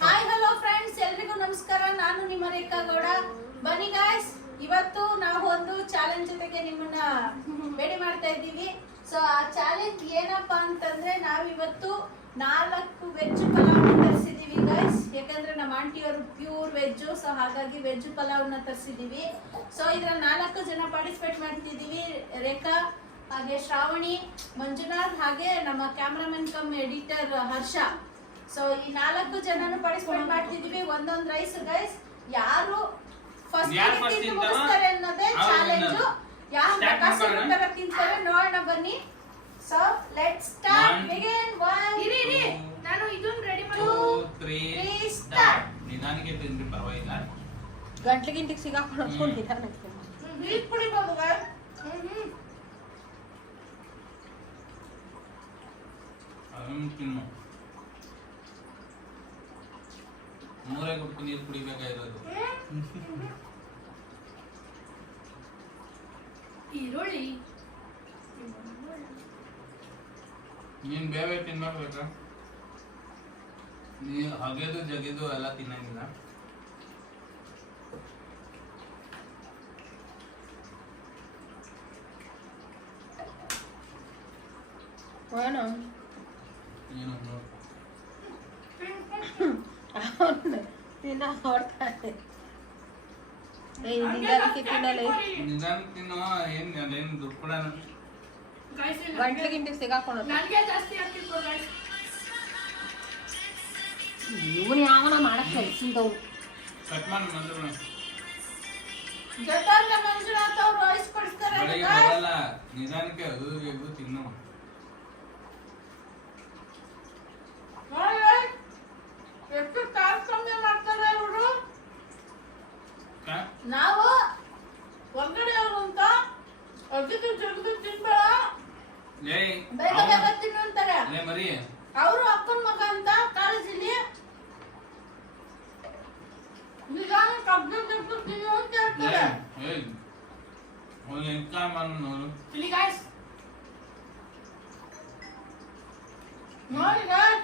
Hi hello friends, ಎಲ್ರಿಗೂ ನಮಸ್ಕಾರ. ನಾನು ನಿಮ್ಮ ರೇಖಾ ಗೌಡ. ಬನ್ನಿ ಗಾಯ್ಸ್, ಇವತ್ತು ನಾವು ಒಂದು ಚಾಲೆಂಜ್ ಜೊತೆಗೆ ನಿಮ್ಮನ್ನ ಭೇಟಿ ಮಾಡ್ತಾ ಇದ್ದೀವಿ. ಸೊ ಆ ಚಾಲೆಂಜ್ ಏನಪ್ಪಾ ಅಂತಂದ್ರೆ, ನಾವಿವತ್ತು 4 ವೆಜ್ ಪಲಾವ್ ತರಿಸಿದೀವಿ ಗಾಯ್ಸ್. ಯಾಕಂದ್ರೆ ನಮ್ಮ ಆಂಟಿಯವರು ಪ್ಯೂರ್ ವೆಜ್, ಸೊ ಹಾಗಾಗಿ ವೆಜ್ ಪಲಾವ್ನ ತರಿಸಿದೀವಿ. ಸೊ ಇದ್ರಲ್ಲಿ 4 ಜನ ಪಾರ್ಟಿಸಿಪೇಟ್ ಮಾಡ್ತಿದೀವಿ. ರೇಖಾ, ಹಾಗೆ ಶ್ರಾವಣಿ, ಮಂಜುನಾಥ್, ಹಾಗೆ ನಮ್ಮ ಕ್ಯಾಮ್ರಾಮನ್ ಕಮ್ ಎಡಿಟರ್ ಹರ್ಷ. ಸೊ ಈ 4 ಜನನು ಪಾರ್ಟಿಸಿಪೇಟ್ ಮಾಡ್ತಿದೀವಿ. ಒಂದೊಂದು ರೈಸ್ ಗೈಸ್. ಯಾರು ಫಸ್ಟ್ ಮುಗಿಸ್ತಾರೆ ಅನ್ನೋದೇ ಚಾಲೆಂಜ್. ಯಾರು ಪ್ರಕಾಶ ತಿಂತಾರೆ ನೋಡೋಣ ಬನ್ನಿ. So let's start. ಬಿಗಿನ್. 1 ಇರಿ ನಾನು ಇದನ್ನ ರೆಡಿ ಮಾಡಿ 2 3 ಸ್ಟಾರ್ಟ್. ನಿಧಾನಕ್ಕೆ ತಿಂದ್ರೆ ಪರವಾಗಿಲ್ಲ. ಗಂಟ್ಲಿಗೆ ಸಿಗಾಕೊಂಡು ನಿಧಾನಕ್ಕೆ ಬೀಟ್ ಕುಡಿಬಹುದು ಗೈಸ್. ತಿನ್ನು. 3 ಗುಟ್ಟು ನೀರು ಕುಡಿಬೇಕಾಗಿರೋದು. ಈರುಳ್ಳಿ ನೀನ್ ಬೇರೆ ತಿನ್ಬೇಕಾ? ನೀ ಹಗೆದು ಜಗಿದು ಎಲ್ಲ ತಿನ್ನಂಗಿಲ್ಲ. ಏನು ನಿಧಾನ ತಿನ್ನೋ. ಏನ್ ಅದೇನು ದುಡ್ಡು ಕೂಡ ಗಂಟ್ಲಿಗೆ ಸಿಗಾಕೊಂಡು ನನಗೆ ಜಾಸ್ತಿ ಆಗ್ತಿತ್ತು ಗೈಸ್. ಇವನು ಯಾವನ ಮಾಡಕ್ ಕಳ್ಸಿದವು. ಕಟ್ ಮಾಡಿ ಮಂದ್ರು ಜೊತೆಲ್ಲ ಮಂಜುನಾಥ್ ಅವರು ರೈಸ್ ಕೊಡ್ತಾರೆ. ಬೆಳಿಗ್ಗೆ ಬರಲ್ಲ, ನಿಧಾನಕ್ಕೆ ಅದು ಇದು ತಿನ್ನು. ಎಷ್ಟು ಕಾಸು ಕಮ್ಮಿ ಮಾಡ್ತಾರೆ ಅವರು. ಕಾ ನಾವು ಹೊರಗಡೆ ಅವರು ಅಂತ ಅದಿದ್ದು ಜಗದು ತಿನ್ಬೇಡ, ಲೇ ಬೇಗ ಬೇಗ ತಿನ್ನು ಅಂತಾರೆ. ಲೇ ಮರಿ, ಅವರು ಅಕ್ಕನ ಮಗ ಅಂತ ಕಾಲೇಜಲ್ಲಿ ನಿಧಾನ ಕಬ್ಬಿನ ಜಗ್ಗು ತಿನ್ನು ಅಂತ ಲೇ ಹೇಳ್ತಾರೆ. ಏಯ್ ಅವ್ನು ಎಂಕಾಯ್ ಮಾಡು ನೋಡು. ಇಲ್ಲಿ ಗೈಸ್ ನೋಡಿ guys,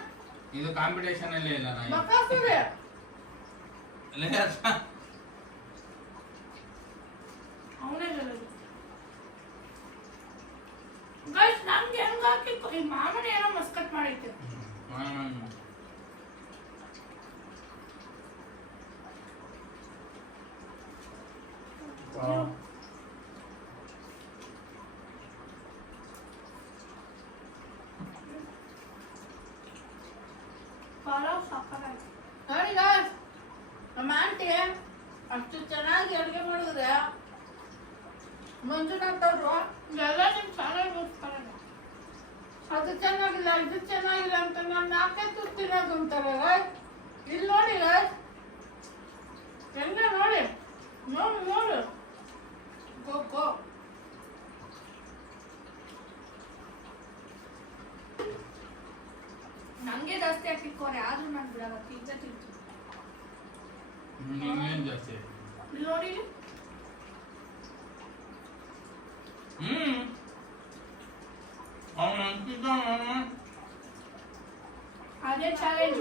ಇದು ಕಾಂಪಿಟೇಷನ್ ಅಲ್ಲೇ ಇಲ್ಲ ನಾ. ಬಕಾಸುರೆ ಲೇ ಅರ್ಥ ಅವನೇ ಹೇಳೋದು ಗೈಸ್. ನಮ್ಗೆ ಹೆಂಗ್ ಹಾಕಿ ಈ ಮಾಮನ ಏನೋ ಮಸ್ಕಟ್ ಮಾಡೈತೆ. ಪಲಾವ್ ಸಾಕಾಗೈತೆ. ನೋಡಿ guys, ನಮ್ಮ ಆಂಟಿ ಅಷ್ಟು ಚೆನ್ನಾಗಿ ಅಡುಗೆ ಮಾಡಿದ್ರೆ ಮಂಜುನಾಥ್ ಅವರು ಎಲ್ಲ ನಿಮ್ ಚಾನಲ್ ಗೋಸ್ಕರ ಅದು ಚೆನ್ನಾಗಿಲ್ಲ ಇದು ಚೆನ್ನಾಗಿಲ್ಲ ಅಂತ ನಾನು 4 ತುತ್ತು ತಿನ್ನೋದು ಅಂತಾರೆ guys. ಇಲ್ಲಿ ನೋಡಿ guys, ಹೆಂಗ ನೋಡಿ ನೋಡು ನೋಡು. ಗೋ ಗೋ. ನಂಗೆ ಜಾಸ್ತಿ ಹಾಕಿಕೋರೆ, ಆದ್ರೂ ನಾನು ಬಿಡಲ್ಲ, ತಿಂತ ತಿಂತು. ನೀವೇನ್ ಜಾಸ್ತಿ ಇಲ್ಲಿ ನೋಡಿ ಅವನು ಅಂತಿದ್ದ ಅದೇ ಚಾಲೆಂಜ್.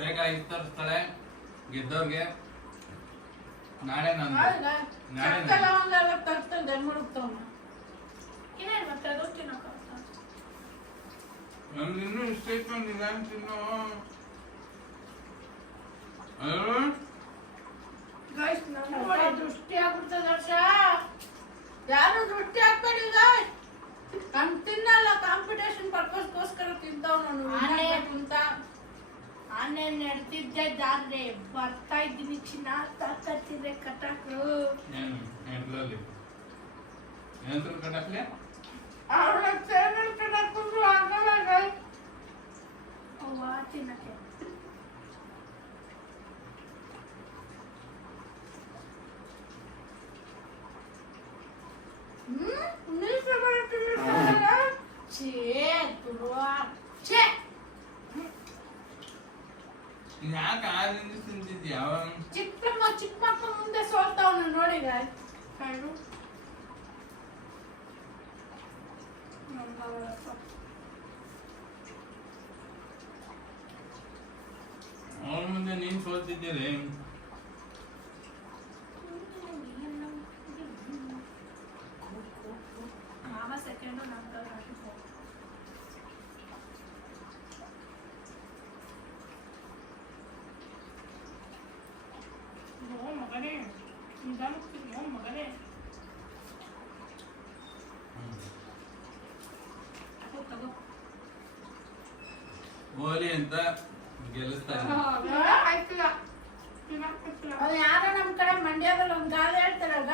ರೇಖಾ ಇರ್ತರ್ಸ್ತಾಳೆ ಗೆದ್ದವ್ರಿಗೆ. ನಾಳೆ ನಾನು ಚಕ್ಕ ಲವಂಗ ಎಲ್ಲ ತರ್ಸ್ತಾರೆ ಮುಡುಕ್ತವನ್ನ. ಇನ್ನೇನು ಮತ್ತೆ ಅದು ತಿನ್ನೋಕ್ಕಾಗ್ತಾ? ನಮ್ದು ಇನ್ನೂ ಇಷ್ಟ ಇತ್ತು. ನಿಧಾನ ತಿನ್ನು. ಗೈಸ್ ನಾನು ನೋಡಿ ದೃಷ್ಟಿ ಆಗ್ಬಿಡ್ತದೆ ಹರ್ಷ. ಯಾರು ದೃಷ್ಟಿ ಆಗ್ಬೇಡಿ guys. ನಾನು ತಿನ್ನಲ್ಲ, ಕಾಂಪಿಟೇಷನ್ ಪರ್ಪಸ್ಗೋಸ್ಕರ ತಿಂತಾವ್ ನಾನು ಅಂತ. ಆನೆ ನಡೆದಿದ್ದಾದ್ರೆ ಬರ್ತಾ ಇದ್ದೀನಿ ಚಿನ್ನ, ತಾಕತ್ತಿದ್ರೆ ಕಟಾಕು. ಏನು ಎಂಟ್ಲಲ್ಲಿ ಎಂತ್ರ ಕಟ್ಟಾಕ್ಲೆ ಅವ್ರ ಚಾನಲ್ ಕಟ್ಟಾಕೊಂಡು ಆಗಲ್ಲ guys. ಅವ್ವ ತಿನ್ನಕ್ಕೆ ನೀರು ಬರುತ್ತಿಲ್ಲ. ಛೇ ತುರುವ ಛೇ. ಯಾಕೆ ಆರಿಂದ ತಿಂತಿದ್ಯಾ? ಚಿಕ್ಕ ಮಕ್ಕಳ ಮುಂದೆ ಸೋಲ್ತಾವನ ನೋಡಿ. ಅವ್ರ ಮುಂದೆ ನೀನ್ ಸೋತಿದ್ದೀರಿ. ಮಾಮ ಸೆಕೆಂಡು ನಾನು ಮಗನೇ ನಿಧಾನ ಮಗನೇ ತಗೋ ಗೋಲಿ ಅಂತ ಗೆಲ್ಲಿಸ್ತಾರೆ. ಅವ್ರು ಯಾರೋ ನಮ್ ಕಡೆ ಮಂಡ್ಯದಲ್ಲಿ ಒಂದ್ ಗಾದೆ ಹೇಳ್ತಾರಲ್ಲ,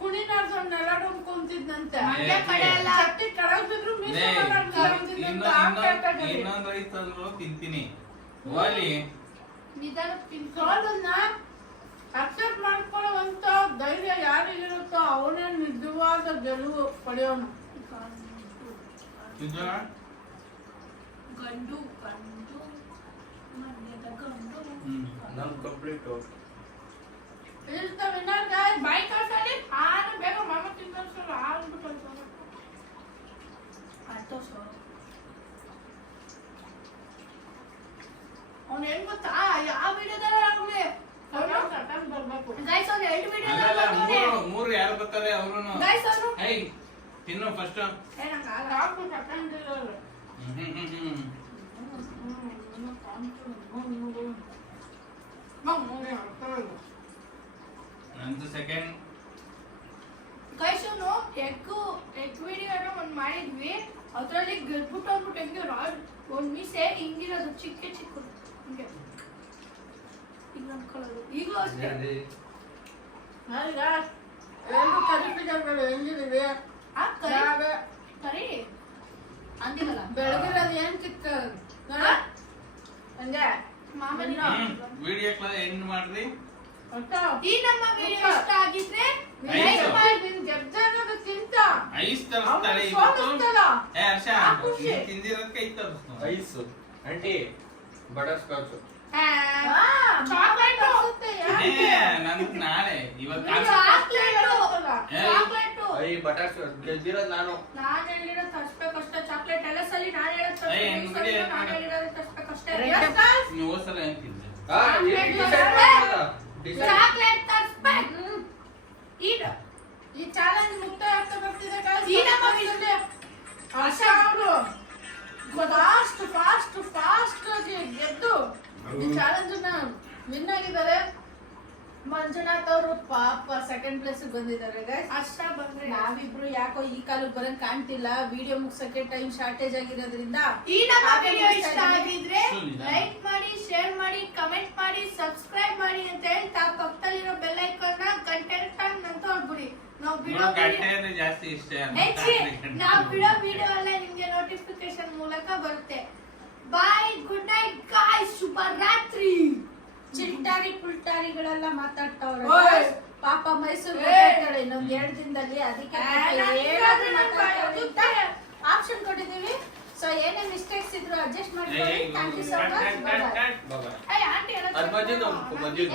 ಕುಣಿನಾರ್ದು ಒಂದ್ ನೆಲಡೊಂದ್ ಕುಂತಿದ್ನಂತೆ. ಮಂಡ್ಯ ಕಡೆ ಎಲ್ಲ ಹತ್ತಿ ಕಳಗ್ದಿದ್ರು ಮೀಸೆ ಲೇ, ಮಾಡೋನ್ ಕಳಗ್ದಿದ್ನಂತೆ. ಆ ಕೇಳ್ಕೊಂಡ್ರಿ. ಇನ್ನೊಂದ್ ರೈಸ್ ತಂದ್ರು ತಿಂತೀನಿ. ಗೋಲಿ ನಿಧಾನ ಸೋಲನ್ನ ಅಕ್ಸೆಪ್ಟ್ ಮಾಡ್ಕೊಳ್ಳುವಂತ ಧೈರ್ಯ ಯಾರಿಗಿರುತ್ತೋ ಅವನೇ ನಿಜವಾದ ಗೆಲುವು ಪಡೆಯೋನು. ನಿಜ? ಗಂಡು ಗಂಡು ಮಂಡ್ಯದ ಗಂಡು ನಮ್ complete Is the winner, guys? ಬಾಯ್ ಕಳ್ಸಲ್ಲಿ ಹಾಲು ಬೇಗ ಮಾಮ ತಿನ್ನಿಸಲ್ಲ ಹಾಲು ಕಳ್ಸಲ್ಲ ಆಯ್ತು ಸೊ ಅವ್ನು ಹೆಂಗ್ ಗೊತ್ತಾ, ಯಾವ ವಿಡಿಯೋದಲ್ಲಿ ಆಗ್ಲಿ ಬರ್ಬೇಕು. ಗೈಸ್ ಅವ್ನು 2 ವಿಡಿಯೋ ಅಲ್ಲಲ್ಲ, ಮೂರು ಯಾರು ಬರ್ತಾರೆ ಅವ್ರುನು. ಗೈಸ್ ಅವ್ನು ಏಯ್ ತಿನ್ನು ಫಸ್ಟ್. ಏನಂಗ ಸಾಕು ತಗೊಂಡಿರೋರು. ನಂದು ಸೆಕೆಂಡ್. ಗೈಸ್ ಅವನು ಎಗ್ ವಿಡಿಯೋನ ಒಂದ್ ಮಾಡಿದ್ವಿ, ಅದ್ರಲ್ಲಿ ಗೆದ್ಬಿಟ್ಟು ಅಂದ್ಬಿಟ್ಟು ಹೆಂಗೆ ರಾಡ್ ಒಂದ್ ಮೀಸೆ ಹಿಂಗಿರೋದು ಚಿಕ್ಕ ಚಿಕ್ಕದು ಹಿಂಗೆ ಹಿಂಗ್ ಅನ್ಕೊಳ್ಳೋದು. ಈಗಲೂ ಅಷ್ಟೇ ಈಗ ಎರಡು ಕರಿಪಿಜಗಳು ಹೆಂಗಿದೀವಿ, ಆ ಕರಿ ನಾವೇ ಕರಿ ಅಂದಿವಲ್ಲ ಬೆಳಗಿರೋದು ಏನ್ ಚಿಕ್ಕ ಹಂಗೆ ಮಾಮನಿಗೆ ವಿಡಿಯೋ ಎಂಡ್ ಮಾಡ್ರಿ. ಈ ನಮ್ಮ ವಿಡಿಯೋ ಇಷ್ಟ ಆಗಿದ್ರೆ ಲೈಕ್ ಮಾಡಿ. ನಿನ್ ಗೆದ್ದೆ ಅನ್ನೋದಕ್ಕಿಂತ ಐಸ್ ತರಿಸ್ತಾಳೆ ಅವ್ನು ಇವತ್ತು. ಸೋಲಿಸ್ತಾಳ. ಏ ಹರ್ಷ, ಆ ಖುಷಿ. ನೀನ್ ತಿಂದಿರೋದಕ್ಕೆ ಐಸ್ ತರಿಸ್ತಾಳೆ. Ice aunty butterscotch chocolate ನನ್ಗೆ ನಾಳೆ ಇವತ್ತು ಚಾಕ್ಲೇಟ್ ಐ ಬಟರ್ ಸ್ಕಾಚ್ ಗೆದ್ದಿರೋದು ನಾನು. ನಾನ್ ಹೇಳಿರೋದು ತರ್ಸ್ಬೇಕಷ್ಟೇ. ಚಾಕ್ಲೇಟ್ ಎಲ್ಲ ಸಲಿ ನಾನ್ ಹೇಳೋದು ಏ, ತರ್ಸ್ಬೇಕು, ಅಂಗಡಿ ನಾನ್ ಹೇಳಿರೋದು ತರ್ಸ್ಬೇಕಷ್ಟೇ. ನೀವು ಹೋದ್ಸಲ ಏನ್ ತಿಂದೆ? ಚಾಕ್ಲೇಟ್ ತರ್ಸ್ಬೇಕು. ಇದು ಈ ಚಾಲೆಂಜ್ ಮುಕ್ತಾಯ ಆಗ್ತಾ ಬರ್ತಿದೆ guys. ಈ ನಮ್ಮ ಹರ್ಷ ಅವರು ಫಾಸ್ಟ್ ಆಗಿ ಗೆದ್ದು ಈ ಚಾಲೆಂಜ್ ವಿನ್ ಆಗಿದ್ದಾರೆ. ಮಂಜುನಾಥ್ ಅವರು ಪಾಪ ಸೆಕೆಂಡ್ ಪ್ಲೇಸ್ ಬಂದಿದ್ದಾರೆ guys. ಅಷ್ಟ ಬಂದ್ರೆ ನಾವಿಬ್ರು ಯಾಕೋ ಈ ಕಾಲಕ್ಕೆ ಬರಂಗ್ ಕಾಣ್ತಿಲ್ಲ, ವಿಡಿಯೋ ಮುಗ್ಸಕ್ಕೆ ಟೈಮ್ ಶಾರ್ಟೇಜ್ ಆಗಿರೋದ್ರಿಂದ. ಈ ನಮ್ಮ ವಿಡಿಯೋ ಇಷ್ಟ ಆಗಿದ್ರೆ ಲೈಕ್ ಮಾಡಿ, ಶೇರ್ ಮಾಡಿ, ಕಮೆಂಟ್ ಮಾಡಿ, ಸಬ್ಸ್ಕ್ರೈಬ್ ಮಾಡಿ ಅಂತ ಹೇಳ್ತಾ ಪಕ್ಕದಲ್ಲಿರೋ ಬೆಲ್ ಐಕಾನ್ ನ ಗಂಟೆ ಟಂಗ್ ಅಂತ ಹೊಡ್ಬಿಡಿ. ನಾವು ಬಿಡೋ ಗಂಟೆ ಅಂದ್ರೆ ಜಾಸ್ತಿ ಇಷ್ಟ. ನಾವು ಬಿಡೋ ವಿಡಿಯೋ ಎಲ್ಲ ನಿಮ್ಗೆ ನೋಟಿಫಿಕೇಶನ್ ಮೂಲಕ ಬರುತ್ತೆ. ಬಾಯ್, ಗುಡ್ ನೈಟ್ ಗಾಯ್ಸ್, ಶುಭ ರಾತ್ರಿ. ಚಿಲ್ಟಾರಿ ಪುಲ್ಟಾರಿಗಳೆಲ್ಲ ಮಾತಾಡ್ತಾವ್ರೆ ಓಯ್. ಪಾಪ ಮೈಸೂರು ಇನ್ನೊಂದ್ 2 ದಿನದಲ್ಲಿ. ಅದಕ್ಕೆ ಆಪ್ಷನ್ ಕೊಟ್ಟಿದೀವಿ. ಸೊ ಏನೇ ಮಿಸ್ಟೇಕ್ಸ್ ಇದ್ರು ಅಡ್ಜಸ್ಟ್ ಮಾಡ್ಕೊಳ್ಳಿ. Thank you so much. ಬಾಬಾ ಏ ಆಂಟಿ ಅದು ಬಂದಿದ್ದು ಎಲ್ಲ ಬಂದಿದ್ದು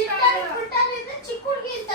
ಚಿಲ್ಟಾರಿ ಪುಲ್ಟಾರಿ ಇದ್ರೆ ಚಿಕ್ಕ ಹುಡುಗಿ ಅಂತ